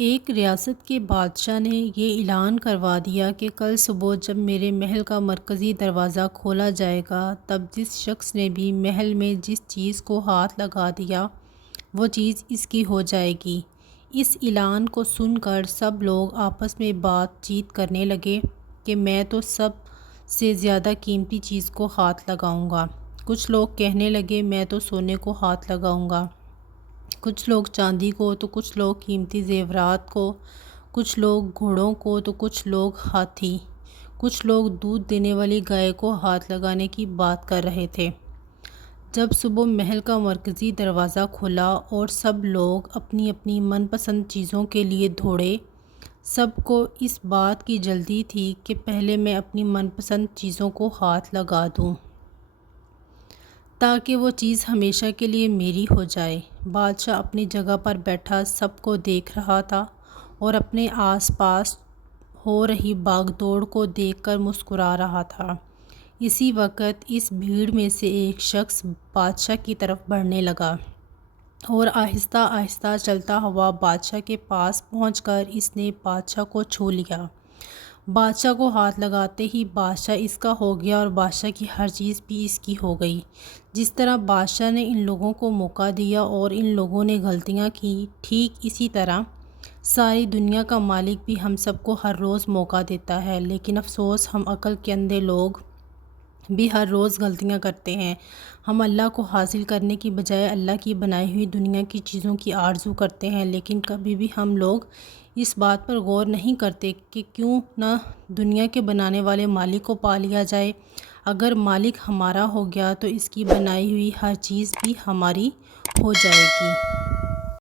ایک ریاست کے بادشاہ نے یہ اعلان کروا دیا کہ کل صبح جب میرے محل کا مرکزی دروازہ کھولا جائے گا، تب جس شخص نے بھی محل میں جس چیز کو ہاتھ لگا دیا وہ چیز اس کی ہو جائے گی۔ اس اعلان کو سن کر سب لوگ آپس میں بات چیت کرنے لگے کہ میں تو سب سے زیادہ قیمتی چیز کو ہاتھ لگاؤں گا۔ کچھ لوگ کہنے لگے میں تو سونے کو ہاتھ لگاؤں گا، کچھ لوگ چاندی کو، تو کچھ لوگ قیمتی زیورات کو، کچھ لوگ گھوڑوں کو، تو کچھ لوگ ہاتھی، کچھ لوگ دودھ دینے والی گائے کو ہاتھ لگانے کی بات کر رہے تھے۔ جب صبح محل کا مرکزی دروازہ کھلا اور سب لوگ اپنی اپنی من پسند چیزوں کے لیے دوڑے، سب کو اس بات کی جلدی تھی کہ پہلے میں اپنی من پسند چیزوں کو ہاتھ لگا دوں تاکہ وہ چیز ہمیشہ کے لیے میری ہو جائے۔ بادشاہ اپنی جگہ پر بیٹھا سب کو دیکھ رہا تھا اور اپنے آس پاس ہو رہی بھاگ دوڑ کو دیکھ کر مسکرا رہا تھا۔ اسی وقت اس بھیڑ میں سے ایک شخص بادشاہ کی طرف بڑھنے لگا اور آہستہ آہستہ چلتا ہوا بادشاہ کے پاس پہنچ کر اس نے بادشاہ کو چھو لیا۔ بادشاہ کو ہاتھ لگاتے ہی بادشاہ اس کا ہو گیا اور بادشاہ کی ہر چیز بھی اس کی ہو گئی۔ جس طرح بادشاہ نے ان لوگوں کو موقع دیا اور ان لوگوں نے غلطیاں کی، ٹھیک اسی طرح ساری دنیا کا مالک بھی ہم سب کو ہر روز موقع دیتا ہے، لیکن افسوس ہم عقل کے اندھے لوگ بھی ہر روز غلطیاں کرتے ہیں۔ ہم اللہ کو حاصل کرنے کی بجائے اللہ کی بنائی ہوئی دنیا کی چیزوں کی آرزو کرتے ہیں، لیکن کبھی بھی ہم لوگ اس بات پر غور نہیں کرتے کہ کیوں نہ دنیا کے بنانے والے مالک کو پا لیا جائے۔ اگر مالک ہمارا ہو گیا تو اس کی بنائی ہوئی ہر چیز بھی ہماری ہو جائے گی۔